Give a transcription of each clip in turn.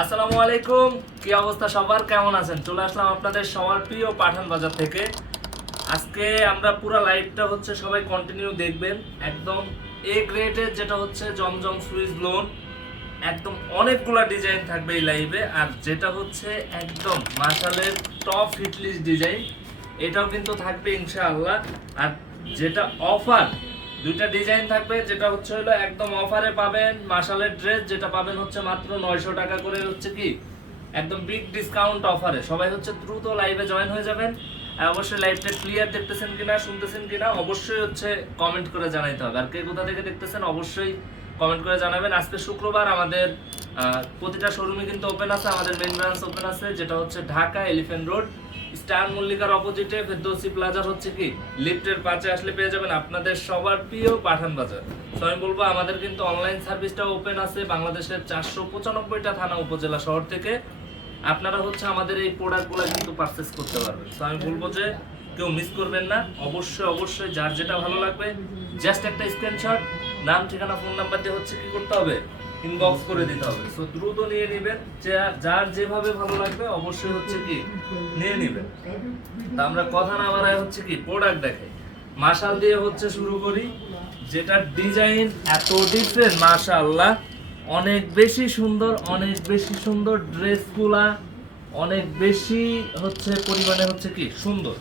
আসসালামু আলাইকুম। কি অবস্থা সবার? কেমন আছেন? চলে আসলাম আপনাদের সবার প্রিয় পাঠান বাজার থেকে। আজকে আমরা পুরো লাইভটা হচ্ছে সবাই কন্টিনিউ দেখবেন। একদম এ গ্রেডের যেটা হচ্ছে জমজম সুইচ লোন একদম অনেকগুলা ডিজাইন থাকবে এই লাইভে আর যেটা হচ্ছে একদম মার্শালের টপ হিটলিস ডিজাইন এটাও কিন্তু থাকবে ইনশাআল্লাহ। আর যেটা অফার দুইটা ডিজাইন থাকবে, যেটা হচ্ছে হলো একদম অফারে পাবেন মার্শালের ড্রেস যেটা পাবেন হচ্ছে মাত্র নয়শো টাকা করে হচ্ছে কি, একদম বিগ ডিসকাউন্ট অফারে সবাই হচ্ছে দ্রুত লাইভে জয়েন হয়ে যাবেন। অবশ্যই লাইভটা ক্লিয়ার দেখতেছেন কিনা, শুনতেছেন কিনা, অবশ্যই হচ্ছে কমেন্ট করে জানাইতে হবে। আর কে কোথা থেকে দেখতেছেন, অবশ্যই কমেন্ট করে জানাবেন। আজকে শুক্রবার আমাদের প্রতিটা শোরুমে কিন্তু ওপেন আছে। আমাদের মেইন ব্রাঞ্চ ওপেন আছে, যেটা হচ্ছে ঢাকা এলিফ্যান্ট রোড স্টার মল্লিকার অপোজিটে ফেরদৌসি প্লাজার হচ্ছে কি? লিফটের পাশে আসলে পেয়ে যাবেন আপনাদের সবার প্রিয় পাঠান বাজার। তো আমি বলব, আমাদের কিন্তু অনলাইন সার্ভিসটা ওপেন আছে বাংলাদেশের চারশো পঁচানব্বইটা থানা উপজেলা শহর থেকে। আপনারা হচ্ছে আমাদের এই প্রোডাক্টগুলো কিন্তু পারচেস করতে পারবেন। তো আমি বলব যে, কেউ মিস করবেন না। অবশ্যই অবশ্যই যার যেটা ভালো লাগবে জাস্ট একটা স্ক্রিনশট নাম, ঠিকানা ফোন নাম্বার দিয়ে হচ্ছে কি করতে হবে? ইনবক্স করে দিতে হবে। সো দ্রুত নিয়ে নেবেন। যার যেভাবে ভালো লাগবে, অবশ্যই হচ্ছে কি, নিয়ে নেবেন। তা আমরা কথা না বাড়ায় হচ্ছে কি প্রোডাক্ট দেখে মাশাল দিয়ে হচ্ছে শুরু করি। যেটা ডিজাইন এত ডিফারেন্ট মাশাআল্লাহ অনেক বেশি সুন্দর, অনেক বেশি সুন্দর ড্রেসগুলা, অনেক বেশি হচ্ছে পরিমাণে হচ্ছে কি, সুন্দর।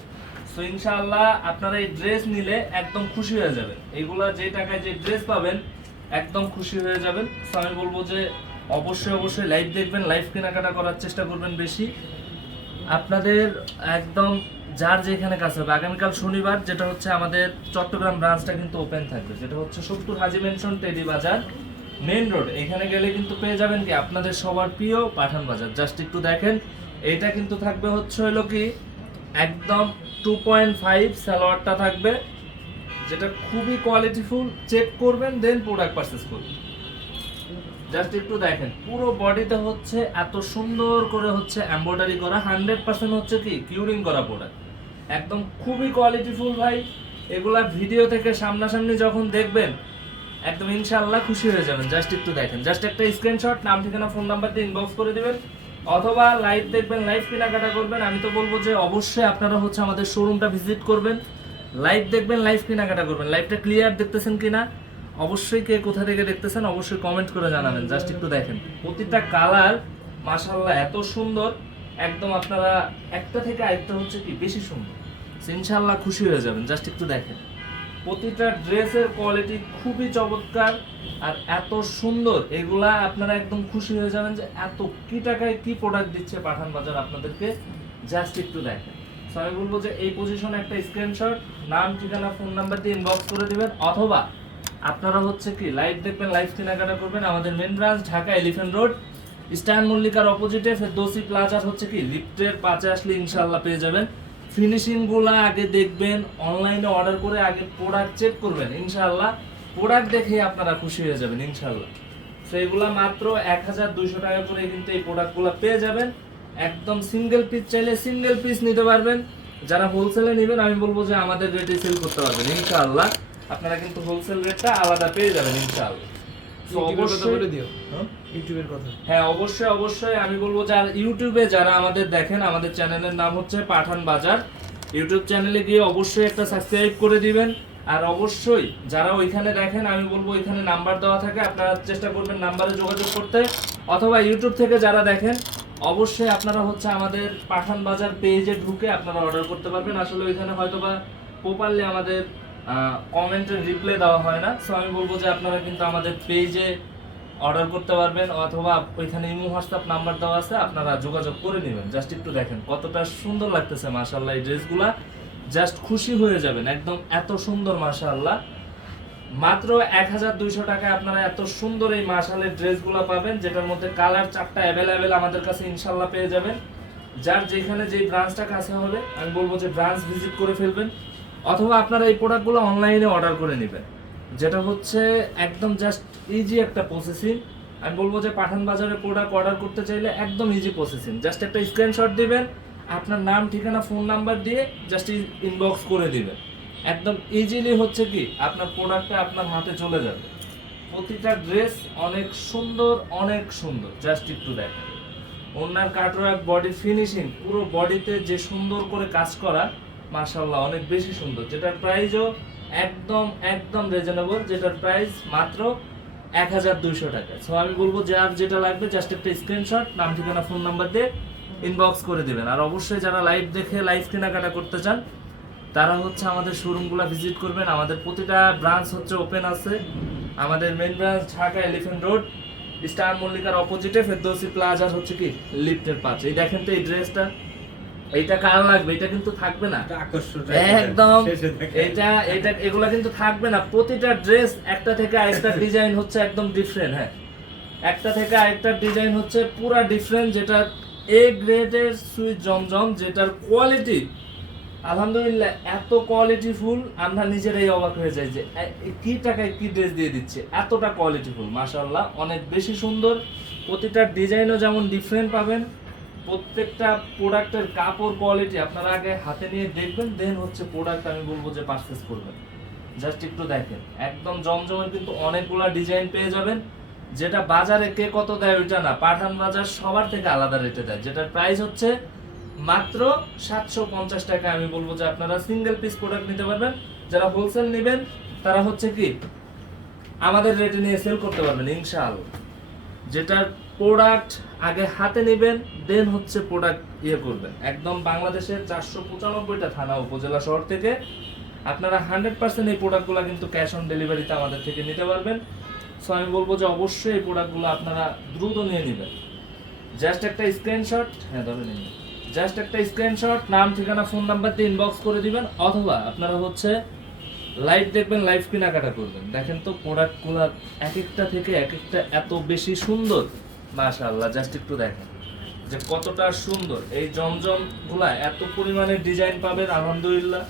তো ইনশাআল্লাহ আপনারা এই ড্রেস নিলে একদম খুশি হয়ে যাবেন। এগুলা যে টাকায় যে ড্রেস পাবেন একদম খুশি হয়ে যাবেন। আমি বলব যে অবশ্যই অবশ্যই লাইভ দেখবেন লাইভ কেনাকাটা করার চেষ্টা করবেন বেশি। আপনাদের একদম যার যেখানে কাছে হবে। আগামীকাল শনিবার যেটা হচ্ছে আমাদের চট্টগ্রাম ব্রাঞ্চটা কিন্তু ওপেন থাকবে। যেটা হচ্ছে সত্তর হাজি মেনশন টেডি বাজার মেইন রোড এখানে গেলে কিন্তু পেয়ে যাবেন কি? আপনাদের সবার প্রিয় পাঠান বাজার। জাস্ট একটু দেখেন। এটা কিন্তু থাকবে হচ্ছে হলো কি? একদম টু পয়েন্ট ফাইভ সালোয়ারটা থাকবে। যেটা খুবই কোয়ালিটিফুল চেক করবেন দেন প্রোডাক্ট পারচেস করবেন। জাস্ট একটু দেখেন, পুরো বডিতে হচ্ছে এত সুন্দর করে হচ্ছে এমব্রয়ডারি করা হান্ড্রেড পার্সেন্ট হচ্ছে কি? কিউরিং করা প্রোডাক্ট একদম খুবই কোয়ালিটিফুল ভাই। এগুলা ভিডিও থেকে সামনাসামনি যখন দেখবেন, একদম ইনশাআল্লাহ খুশি হয়ে যাবেন। জাস্ট একটু দেখেন জাস্ট একটা স্ক্রিনশট নাম, ঠিকানা ফোন নাম্বার দিয়ে ইনবক্স করে দিবেন। অথবা লাইভ দেখবেন লাইভ কেনাকাটা করবেন। আমি তো বলব যে অবশ্যই আপনারা হচ্ছে আমাদের শোরুমটা ভিজিট করবেন। লাইভ দেখবেন লাইভ কেনাকাটা করবেন। লাইভটা ক্লিয়ার দেখতেছেন কিনা? অবশ্যই কে কোথা থেকে দেখতেছেন অবশ্যই কমেন্ট করে জানাবেন। জাস্ট একটু দেখেন। প্রতিটা কালার মাশাআল্লাহ এত সুন্দর। একদম আপনারা একটা থেকে আরেকটা হচ্ছে কি বেশি সুন্দর। So, ইনশাআল্লাহ খুশি হয়ে যাবেন। জাস্ট একটু দেখেন। প্রতিটা ড্রেসের কোয়ালিটি খুবই চমৎকার আর এত সুন্দর। এগুলা আপনারা একদম খুশি হয়ে যাবেন যে এত কি টাকায় কি প্রোডাক্ট দিচ্ছে পাঠান বাজার আপনাদেরকে? জাস্ট একটু দেখেন। So, আমি বলব যে এই পজিশনে একটা স্ক্রিনশট নাম ঠিকানা ফোন নাম্বার দিয়ে ইনবক্স করে দিবেন অথবা আপনারা হচ্ছে কি লাইভ দেখবেন লাইভ কেনাকাটা করবেন আমাদের main branch Dhaka elephant road stand মল্লিকার অপোজিটে ফেরদৌসি প্লাজার হচ্ছে কি লিফটের পাঁচে আসলে ইনশাআল্লাহ পেয়ে যাবেন। ফিনিশিংগুলা আগে দেখবেন অনলাইনে অর্ডার করে আগে প্রোডাক্ট চেক করবেন ইনশাআল্লাহ প্রোডাক্ট দেখে আপনারা খুশি হয়ে যাবেন ইনশাআল্লাহ। সেইগুলা মাত্র এক হাজার দুইশো টাকা করে কিন্তু এই প্রোডাক্টগুলো পেয়ে যাবেন। একদম সিঙ্গেল পিস চাইলে সিঙ্গেল পিস নিতে পারবেন। যারা হোলসেলে নেবেন আমি বলব যে আমাদের রেটে সেল করতে পারবেন ইনশাআল্লাহ। আপনারা কিন্তু হোলসেল রেটটা আলাদা পেয়ে যাবেন ইনশাআল্লাহ। হ্যাঁ? হ্যাঁ অবশ্যই অবশ্যই। আমি বলব যে ইউটিউবে যারা আমাদের দেখেন আমাদের চ্যানেলের নাম হচ্ছে পাঠান বাজার। ইউটিউব চ্যানেলে গিয়ে অবশ্যই একটা সাবস্ক্রাইব করে দিবেন। আর অবশ্যই যারা ওইখানে দেখেন আমি বলব ওইখানে নাম্বার দেওয়া থাকে। আপনারা চেষ্টা করবেন নাম্বারে যোগাযোগ করতে। অথবা ইউটিউব থেকে যারা দেখেন অবশ্যই আপনারা হচ্ছে আমাদের পাঠান বাজার পেজে ঢুকে আপনারা অর্ডার করতে পারবেন। আসলে ওইখানে হয়তোবা প্রপারলি আমাদের কমেন্টের রিপ্লাই দেওয়া হয় না। সো আমি বলব যে আপনারা কিন্তু আমাদের পেজে অর্ডার করতে পারবেন অথবা ওইখানে ইমো হোয়াটসঅ্যাপ নাম্বার দেওয়া আছে, আপনারা যোগাযোগ করে নেবেন। জাস্ট একটু দেখেন কতটা সুন্দর লাগতেছে, মাশাআল্লাহ এই ড্রেসগুলা জাস্ট খুশি হয়ে যাবেন, একদম এত সুন্দর, মাশাআল্লাহ। মাত্র এক হাজার দুইশো টাকায় আপনারা এত সুন্দর এই মাশালের ড্রেসগুলো পাবেন, যেটার মধ্যে কালার চারটা অ্যাভেলেবেল আমাদের কাছে ইনশাল্লাহ পেয়ে যাবেন। যার যেখানে যেই ব্রাঞ্চটা কাছে হবে, আমি বলব যে ব্রাঞ্চ ভিজিট করে ফেলবেন, অথবা আপনারা এই প্রোডাক্টগুলো অনলাইনে অর্ডার করে নেবেন। যেটা হচ্ছে একদম জাস্ট ইজি একটা প্রসেসিং আমি বলব যে পাঠান বাজারে প্রোডাক্ট অর্ডার করতে চাইলে একদম ইজি প্রসেসিং জাস্ট একটা স্ক্রিনশট দিবেন, আপনার নাম, ঠিকানা ফোন নাম্বার দিয়ে জাস্ট ইনবক্স করে দিবেন। একদম ইজিলি হচ্ছে কি, আপনার প্রোডাক্টটা আপনার হাতে চলে যাবে। প্রতিটা ড্রেস অনেক সুন্দর অনেক সুন্দর জাস্ট একটু দেখেন। ওনার কাটওয়ার্ক বডি ফিনিশিং পুরো বডিতে যে সুন্দর করে কাজ করা, মাশাআল্লাহ, অনেক বেশি সুন্দর। যেটার প্রাইসও একদম একদম রিজনেবল যেটার প্রাইস মাত্র এক হাজার দুইশো টাকা। সো আমি বলব যার যেটা লাগবে জাস্ট একটা স্ক্রিনশট নাম, ঠিকানা ফোন নাম্বার দিয়ে ইনবক্স করে দেবেন। আর অবশ্যই যারা লাইভ দেখে লাইভ কেনাকাটা করতে চান তারা হচ্ছে আমাদের শোরুমগুলো ভিজিট করবেন। আমাদের প্রতিটা ব্রাঞ্চ হচ্ছে ওপেন আছে। আমাদের main branch Dhaka elephant road star মল্লিকার অপোজিটে ফেরদৌসি প্লাজার হচ্ছে কি লিফটের পাশে এই দেখেন তো এই ড্রেসটা এইটা কার লাগবে? এটা কিন্তু থাকবে না। একদম। এটা এটা এগুলা কিন্তু থাকবে না। প্রতিটা ড্রেস একটা থেকে আরেকটা ডিজাইন হচ্ছে একদম ডিফারেন্ট হ্যাঁ। একটা থেকে আরেকটা ডিজাইন হচ্ছে পুরা ডিফারেন্ট যেটা এ গ্রেডের সুইট জমজম যেটার কোয়ালিটি আলহামদুলিল্লাহ, এত কোয়ালিটি ফুল আমরা নিজেরাই অবাক হয়ে যাই যে কি টাকায় কি ড্রেস দিয়ে দিচ্ছে? এতটা কোয়ালিটি ফুল, মাশাআল্লাহ, অনেক বেশি সুন্দর। প্রতিটা ডিজাইনও যেমন ডিফারেন্ট পাবেন, প্রত্যেকটা প্রোডাক্টের কাপড় কোয়ালিটি আপনারা আগে হাতে নিয়ে দেখবেন দেন হচ্ছে প্রোডাক্ট আমি বলব যে পারচেস করবেন। জাস্ট একটু দেখেন, একদম জমজমের কিন্তু অনেকগুলা ডিজাইন পেয়ে যাবেন। যেটা বাজারে কে কত দেয় ওইটা না পাঠান বাজার সবার থেকে আলাদা রেটে দেয়। যেটার প্রাইস হচ্ছে মাত্র সাতশো পঞ্চাশ টাকা আমি বলব যে আপনারা সিঙ্গেল পিস প্রোডাক্ট নিতে পারবেন। যারা হোলসেল নেবেন, তারা হচ্ছে কি, আমাদের রেটে নিয়ে সেল করতে পারবেন, ইনশাআল্লাহ। যেটার প্রোডাক্ট আগে হাতে নেবেন দেন হচ্ছে প্রোডাক্ট ইয়ে করবেন। একদম বাংলাদেশের চারশো পঁচানব্বইটা থানা, উপজেলা শহর থেকে আপনারা হান্ড্রেড পার্সেন্ট এই প্রোডাক্টগুলো কিন্তু ক্যাশ অন ডেলিভারিতে আমাদের থেকে নিতে পারবেন। সো আমি বলব যে অবশ্যই এই প্রোডাক্টগুলো আপনারা দ্রুত নিয়ে নেবেন। জাস্ট একটা স্ক্রিনশট হ্যাঁ ধরে নিন। জাস্ট একটা স্ক্রিনশট নাম, ঠিকানা ফোন নাম্বার দিয়ে ইনবক্স করে দিবেন, অথবা আপনারা হচ্ছে লাইভ দেখবেন লাইভ কেনাকাটা করবেন। দেখেন তো প্রোডাক্টগুলো এক একটা থেকে এক একটা এত বেশি সুন্দর। মাশাআল্লাহ জাস্ট একটু দেখেন। যে কতটা সুন্দর। এই জমজমগুলা এত পরিমাণে ডিজাইন পাবেন, আলহামদুলিল্লাহ।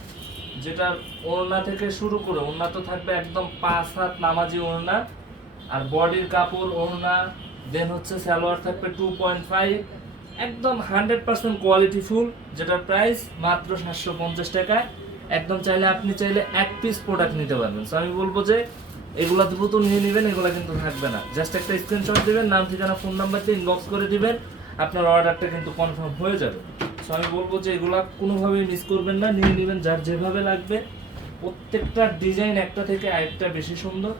যেটা ওড়না থেকে শুরু করে, ওড়না তো থাকবে একদম পাঁচ হাত নামাজি ওড়না, আর বডির কাপড়, ওড়না দেন হচ্ছে সালোয়ার থাকবে টু পয়েন্ট ফাইভ একদম হান্ড্রেড পার্সেন্ট কোয়ালিটি ফুল, যেটার প্রাইস মাত্র সাতশো পঞ্চাশ টাকায়। একদম চাইলে আপনি চাইলে এক পিস প্রোডাক্ট নিতে পারবেন। সো আমি বলব যে এগুলা দ্রুত নিয়ে নেবেন, এগুলো কিন্তু থাকবে না। জাস্ট একটা স্ক্রিনশট দেবেন, নাম, ঠিকানা ফোন নাম্বার দিয়ে ইনবক্স করে দিবেন, আপনার অর্ডারটা কিন্তু কনফার্ম হয়ে যাবে। সো আমি বলব যে এগুলা কোনোভাবেই মিস করবেন না, নিয়ে নেবেন যার যেভাবে লাগবে। প্রত্যেকটা ডিজাইন একটা থেকে আরেকটা বেশি সুন্দর,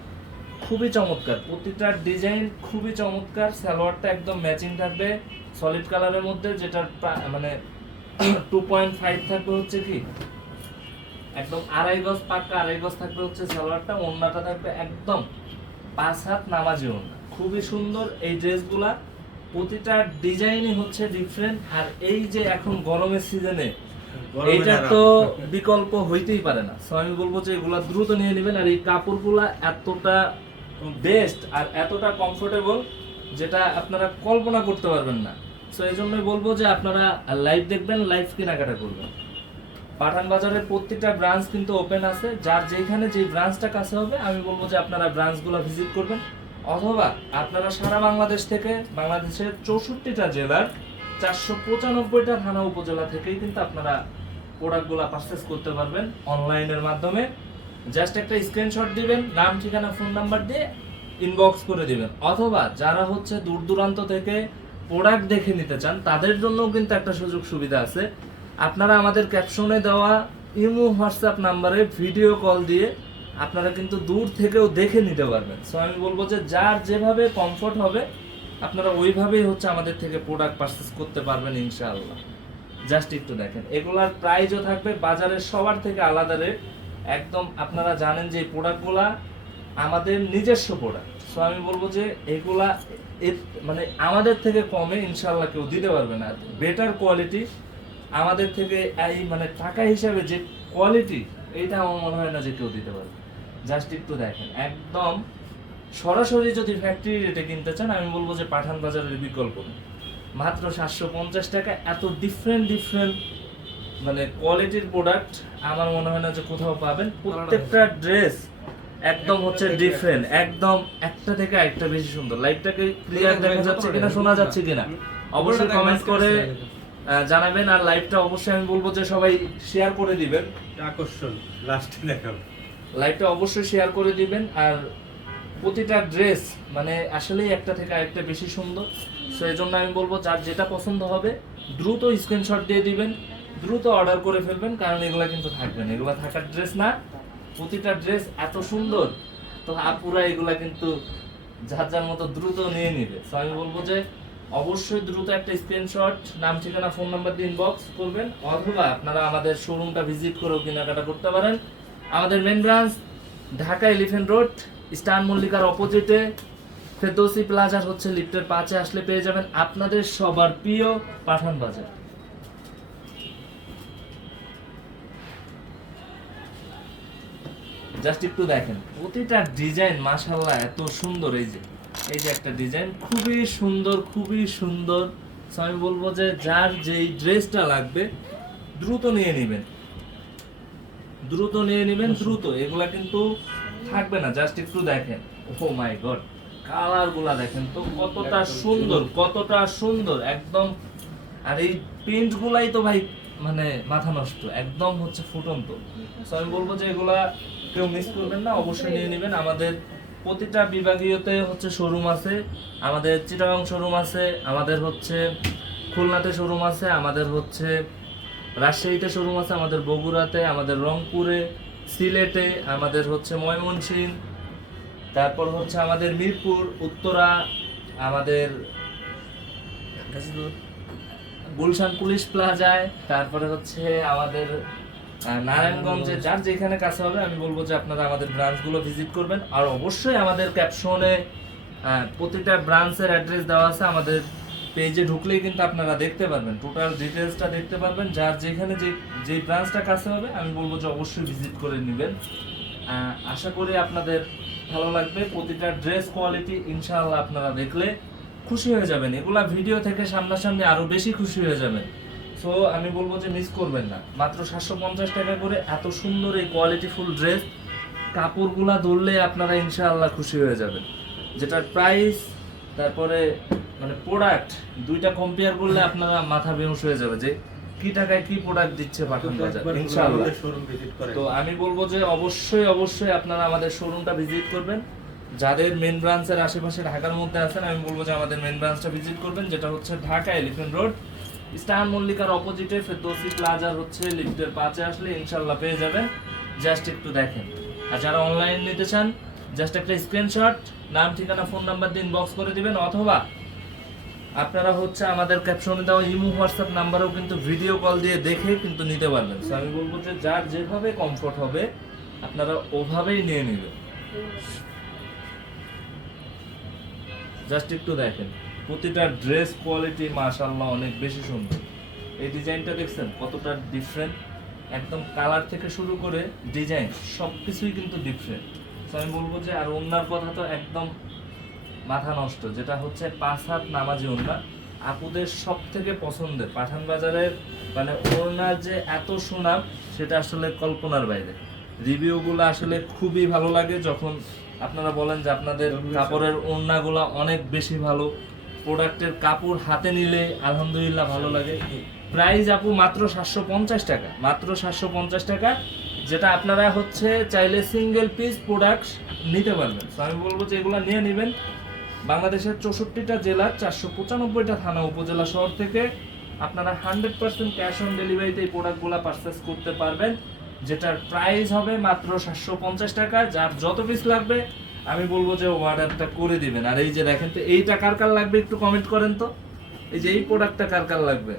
খুবই চমৎকার। প্রতিটা ডিজাইন খুবই চমৎকার, সালোয়ারটা একদম ম্যাচিং থাকবে। সলিড কালারের মধ্যে যেটার মানে টু পয়েন্ট ফাইভ থাকবে হচ্ছে কি? একদম আড়াই গজ পাক্কা আড়াই গজ থাকবে হচ্ছে সালোয়ারটা ওড়নাটা থাকবে একদম পাঁচ হাত নামাজি ওড়না। খুবই সুন্দর এই ড্রেসগুলা। প্রতিটা ডিজাইনই হচ্ছে ডিফারেন্ট আর এই যে এখন গরমের সিজনে এইটা তো বিকল্প হইতেই পারে না। সো আমি বলব যে এগুলা দ্রুত নিয়ে নেবেন আর এই কাপড়গুলা এতটা বেস্ট আর এতটা কমফোর্টেবল যেটা আপনারা কল্পনা করতে পারবেন না। সো এই জন্যই বলব যে আপনারা লাইভ দেখবেন লাইভ কেনাকাটা করবেন। পাঠান বাজারের প্রত্যেকটা ব্রাঞ্চ কিন্তু ওপেন আছে। যার যেখানে যে ব্রাঞ্চটা কাছে হবে, আমি বলব যে আপনারা ব্রাঞ্চগুলো ভিজিট করবেন। অথবা আপনারা সারা বাংলাদেশ থেকে, বাংলাদেশের চৌষট্টিটা জেলার চারশো পঁচানব্বইটা থানা উপজেলা থেকেই কিন্তু আপনারা প্রোডাক্টগুলো পারচেস করতে পারবেন অনলাইনের মাধ্যমে। জাস্ট একটা স্ক্রিনশট দিবেন, নাম, ঠিকানা ফোন নাম্বার দিয়ে ইনবক্স করে দিবেন। অথবা যারা হচ্ছে দূর দূরান্ত থেকে প্রোডাক্ট দেখে নিতে চান, তাদের জন্যও কিন্তু একটা সুযোগ সুবিধা আছে। আপনারা আমাদের ক্যাপশনে দেওয়া ইমো, হোয়াটসঅ্যাপ নাম্বারে ভিডিও কল দিয়ে আপনারা কিন্তু দূর থেকেও দেখে নিতে পারবেন। সো আমি বলব যে যার যেভাবে কমফোর্ট হবে, আপনারা ওইভাবেই হচ্ছে আমাদের থেকে প্রোডাক্ট পারচেস করতে পারবেন ইনশাআল্লাহ। জাস্ট একটু দেখেন। এগুলার প্রাইজও থাকবে, বাজারের সবার থেকে আলাদা রেট একদম আপনারা জানেন যে এই প্রোডাক্টগুলা আমাদের নিজস্ব প্রোডাক্ট সো আমি বলব যে এগুলা এর- মানে আমাদের থেকে কমে ইনশাল্লাহ কেউ দিতে পারবে না। বেটার কোয়ালিটি আমাদের থেকে এই মানে টাকা হিসাবে যে কোয়ালিটি এইটা আমার মনে হয় না যে কেউ দিতে পারবে। জাস্ট একটু দেখেন একদম সরাসরি যদি ফ্যাক্টরি রেটে কিনতে চান আমি বলব যে পাঠান বাজারের বিকল্প। মাত্র সাতশো পঞ্চাশ টাকা এত ডিফারেন্ট ডিফারেন্ট মানে কোয়ালিটির প্রোডাক্ট আমার মনে হয় না যে কোথাও পাবেন। প্রত্যেকটা ড্রেস একদম হচ্ছে ডিফারেন্ট একদম একটা থেকে একটা বেশি সুন্দর। লাইভটাকে ক্লিয়ার দেখা যাচ্ছে কিনা শোনা যাচ্ছে কিনা। অবশ্যই কমেন্ট করে জানাবেন আর লাইভটা অবশ্যই আমি বলব যে সবাই শেয়ার করে দিবেন। আকর্ষণ লাস্টে দেখাবো। লাইভটা অবশ্যই শেয়ার করে দিবেন। আর প্রতিটা ড্রেস মানে আসলেই একটা থেকে আরেকটা বেশি সুন্দর। সো এই জন্য আমি বলব যার যেটা পছন্দ হবে দ্রুত স্ক্রিনশট দিয়ে দিবেন। দ্রুত অর্ডার করে ফেলবেন কারণ এগুলা কিন্তু থাকবে না। এগুলা থাকার ড্রেস না। প্রতিটা ড্রেস এত সুন্দর, তো আপুরা এগুলা কিন্তু যার যার মতো দ্রুত নিয়ে নিবে। সো আমি বলব যে অবশ্যই দ্রুত একটা স্ক্রিনশট নাম, ঠিকানা ফোন নাম্বার দিয়ে ইনবক্স করবেন, অথবা আপনারা আমাদের শোরুমটা ভিজিট করেও কেনাকাটা করতে পারেন। আমাদের main branch Dhaka elephant road star মল্লিকার অপোজিটে ফেরদৌসি প্লাজার হচ্ছে লিফটের পাঁচে আসলে পেয়ে যাবেন আপনাদের সবার প্রিয় পাঠান বাজার। জাস্ট একটু দেখেন প্রতিটা ডিজাইন মাশাল্লাহ এত সুন্দর এই যে এই যে একটা ডিজাইন খুবই সুন্দর খুবই সুন্দর। আমি বলব যে যার যেই ড্রেসটা লাগবে দ্রুত নিয়ে নেবেন। দ্রুত নিয়ে নেবেন দ্রুত। এগুলা কিন্তু থাকবে না জাস্ট একটু দেখেন। ও মাই গড কালারগুলা দেখেন তো কতটা সুন্দর কতটা সুন্দর একদম। আর এই প্রিন্ট গুলাই তো ভাই মানে মাথা নষ্ট, একদম হচ্ছে ফুটন্ত। আমি বলব যে এগুলা কেউ মিস করবেন না, অবশ্যই নিয়ে নেবেন। আমাদের প্রতিটা বিভাগীয়তে হচ্ছে শোরুম আছে, আমাদের চিটাগাং শোরুম আছে, আমাদের হচ্ছে খুলনাতে শোরুম আছে, আমাদের হচ্ছে রাজশাহীতে শোরুম আছে, আমাদের বগুড়াতে, আমাদের রংপুরে, সিলেটে, আমাদের হচ্ছে ময়মনসিংহ, তারপর হচ্ছে আমাদের মিরপুর, উত্তরা, আমাদের গুলশান পুলিশ প্লাজায়, তারপরে হচ্ছে আমাদের নারায়ণগঞ্জে যার যেখানে কাছে হবে, আমি বলব যে আপনারা আমাদের ব্রাঞ্চগুলো ভিজিট করবেন। আর অবশ্যই আমাদের ক্যাপশনে প্রতিটা ব্রাঞ্চের অ্যাড্রেস দেওয়া আছে। আমাদের পেজে ঢুকলেই কিন্তু আপনারা দেখতে পারবেন। টোটাল ডিটেলসটা দেখতে পারবেন। যার যেখানে যে যেই ব্রাঞ্চটা কাছে হবে, আমি বলব যে অবশ্যই ভিজিট করে নেবেন। আশা করি আপনাদের ভালো লাগবে। প্রতিটা ড্রেস কোয়ালিটি ইনশাআল্লাহ আপনারা দেখলে খুশি হয়ে যাবেন। এগুলা ভিডিও থেকে সামনাসামনি আরও বেশি খুশি হয়ে যাবেন। সো আমি বলব যে মিস করবেন না। মাত্র সাতশো পঞ্চাশ টাকা করে এত সুন্দর এই কোয়ালিটিফুল ড্রেস কাপড়গুলা ধরলে আপনারা ইনশাআল্লাহ খুশি হয়ে যাবেন। যেটার প্রাইস তারপরে মানে প্রোডাক্ট দুইটা কম্পেয়ার করলে আপনারা মাথা বেহুশ হয়ে যাবে যে কি টাকায় কি প্রোডাক্ট দিচ্ছে পাঠান বাজার ইনশাআল্লাহ। তো আমি বলব যে অবশ্যই অবশ্যই আপনারা আমাদের শোরুমটা ভিজিট করবেন। যাদের মেন ব্রাঞ্চের আশেপাশে ঢাকার মধ্যে আছেন, আমি বলব যে আমাদের মেন ব্রাঞ্চটা ভিজিট করবেন, যেটা হচ্ছে ঢাকা এলিফেন্ট রোড স্টার মল্লিকার অপোজিটে ফেরদৌসি প্লাজার হচ্ছে লিফটের পাঁচে আসলে ইনশাল্লাহ পেয়ে যাবেন। জাস্ট একটু দেখেন। আর যারা অনলাইন নিতে চান জাস্ট একটা স্ক্রিনশট নাম, ঠিকানা ফোন নাম্বার দিন বক্স করে দিবেন, অথবা আপনারা হচ্ছে আমাদের ক্যাপশনে দেওয়া ইমো, হোয়াটসঅ্যাপ নাম্বারেও কিন্তু ভিডিও কল দিয়ে দেখে কিন্তু নিতে পারবেন। আমি বলব যে যার যেভাবে কমফোর্ট হবে, আপনারা ওভাবেই নিয়ে নেবেন। জাস্ট একটু দেখেন, প্রতিটা ড্রেস কোয়ালিটি মাশাআল্লাহ অনেক বেশি সুন্দর। এই ডিজাইনটা দেখছেন কতটা ডিফারেন্ট একদম কালার থেকে শুরু করে ডিজাইন সব কিছুই কিন্তু ডিফারেন্ট আমি বলব যে, আর ওনার কথা তো একদম মাথা নষ্ট, যেটা হচ্ছে পাঁচ হাত নামাজি ওড়না আপুদের সব থেকে পছন্দের পাঠান বাজারের মানে ওড়নার যে এত সুনাম, সেটা আসলে কল্পনার বাইরে। রিভিউগুলো আসলে খুবই ভালো লাগে যখন আপনারা বলেন যে আপনাদের কাপড়ের ওড়নাগুলো অনেক বেশি ভালো। প্রোডাক্টের কাপড় হাতে নিলে আলহামদুলিল্লাহ ভালো লাগে। প্রাইস আপু মাত্র সাতশো পঞ্চাশ টাকা। মাত্র সাতশো পঞ্চাশ টাকা, যেটা আপনারা হচ্ছে চাইলে সিঙ্গেল পিস প্রোডাক্ট নিতে পারবেন। তো আমি বলব যে এগুলো নিয়ে নেবেন। বাংলাদেশের চৌষট্টিটা জেলার চারশো পঁচানব্বইটা থানা, উপজেলা শহর থেকে আপনারা হান্ড্রেড পার্সেন্ট ক্যাশ অন ডেলিভারিতে এই প্রোডাক্টগুলো পারচেস করতে পারবেন। যেটার প্রাইস হবে মাত্র সাতশো পঞ্চাশ টাকা, যার যত পিস লাগবে, আমি বলব যে অর্ডারটা করে দিবেন। আর এই যে দেখেন তো, এইটা কার কার লাগবে একটু কমেন্ট করেন তো। এই যে এই প্রোডাক্টটা কার কার লাগবে?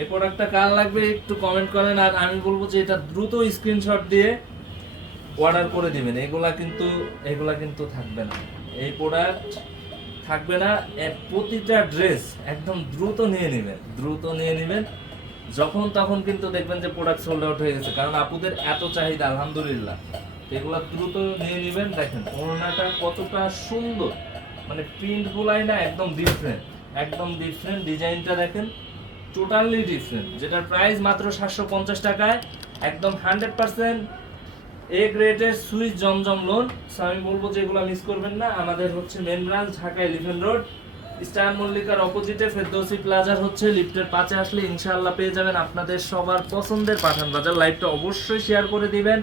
এই প্রোডাক্টটা কার লাগবে একটু কমেন্ট করেন, আর আমি বলব যে এটা দ্রুত স্ক্রিনশট দিয়ে অর্ডার করে দিবেন। এগুলা কিন্তু এগুলা কিন্তু থাকবে না। এই প্রোডাক্ট থাকবে না প্রতিটা ড্রেস একদম দ্রুত নিয়ে নেবেন। দ্রুত নিয়ে নেবেন। যখন তখন কিন্তু দেখবেন যে প্রোডাক্ট সোল্ড আউট হয়ে গেছে। কারণ আপুদের এত চাহিদা, আলহামদুলিল্লাহ। এগুলো দ্রুত নিয়ে নেবেন। দেখেন, ওড়নাটা কতটা সুন্দর। মানে প্রিন্ট গুলাই না একদম ডিফারেন্ট একদম ডিফারেন্ট ডিজাইনটা দেখেন টোটালি ডিফারেন্ট যেটার প্রাইস মাত্র সাতশো পঞ্চাশ টাকায়, একদম হান্ড্রেড পার্সেন্ট এ গ্রেডের সুইচ জমজম লোন আমি বলব যে এগুলো মিস করবেন না। আমাদের হচ্ছে main branch Dhaka elephant road star মল্লিকার অপোজিটে ফেরদৌসি প্লাজার হচ্ছে লিফটের পাশে আসলে ইনশাআল্লাহ পেয়ে যাবেন আপনাদের সবার পছন্দের পাঠান বাজার লাইভটা অবশ্যই শেয়ার করে দিবেন।